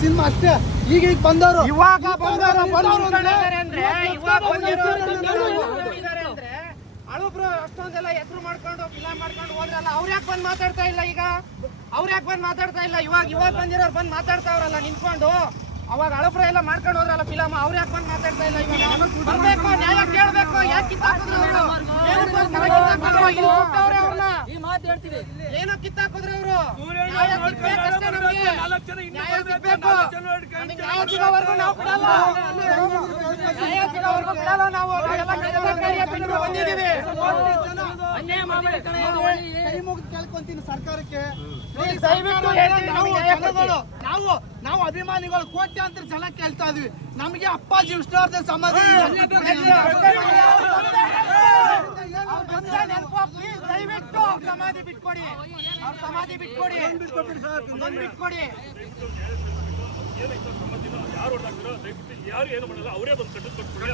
Cinema ಅಷ್ಟೇ. ಈಗ ಬಂದವರು ಇವಾಗ ಅಳುಬ್ರು ಅಷ್ಟೊಂದೆಲ್ಲ ಹೆಸರು ಮಾಡ್ಕೊಂಡು ಫಿಲಂ ಮಾಡ್ಕೊಂಡು ಹೋದ್ರಲ್ಲ, ಅವ್ರು ಯಾಕೆ ಬಂದ್ ಮಾತಾಡ್ತಾ ಇಲ್ಲ? ಈಗ ಅವ್ರು ಯಾಕೆ ಬಂದ್ ಮಾತಾಡ್ತಾ ಇಲ್ಲ? ಇವಾಗ ಬಂದಿರೋರು ಬಂದ್ ಮಾತಾಡ್ತಾವ್ರಲ್ಲ ನಿಂತ್ಕೊಂಡು. ಅವಾಗ ಅಳುಬ್ರು ಎಲ್ಲ ಮಾಡ್ಕೊಂಡು ಹೋದ್ರಲ್ಲ ಫಿಲಮ್, ಅವ್ರು ಯಾಕೆ ಬಂದ್ ಮಾತಾಡ್ತಾ ಇಲ್ಲ? ಇವಾಗ ಬರ್ಬೇಕು, ನ್ಯಾಯ ಕೇಳ್ಬೇಕು. ಯಾಕೆ ಕಿತ್ತಾಕಿದ್ರು ಅವರು? ಏನೋ ಕಿತ್ತಾಕಿದ್ರು ಅವರು? ನ್ಯಾಯ ಸಿಗ್ಬೇಕಷ್ಟೇ ನಮಗೆ. ನ್ಯಾಯ ಸಿಗ್ಬೇಕು. ನ್ಯಾಯ ಸಿಗೋವರೆಗೂ ನಾವು ಬಿಡಲ್ಲ. ನ್ಯಾಯ ಸಿಗೋವರೆಗೂ ಬಿಡಲ್ಲ ನಾವು. ಬಂದಿದ್ದೀವಿ. ಕೈ ಮುಗಿದು ಕೇಳ್ಕೊಂತೀನಿ ಸರ್ಕಾರಕ್ಕೆ. ನಾವು ಅಭಿಮಾನಿಗಳು ಕೋಟ್ಯಾಂತರ ಜನ ಕೇಳ್ತಾ ಇದೀವಿ. ನಮಗೆ ಅಪ್ಪಾಜಿ ವಿಷ್ಣುವರ್ಧನ್ ಸಮಾಧಿ ದಯವಿಟ್ಟು ಸಮಾಧಿ ಬಿಟ್ಕೊಡಿ. ಸಮಾಧಿ ಬಿಟ್ಕೊಡಿ. ಬಿಟ್ಕೊಡಿ. ಯಾರು ಏನು ಮಾಡಲ್ಲ, ಅವರೇ ಬಂದು ಕಟ್ಟಿಸ್ಕೊಟ್ಬಿಡಿ.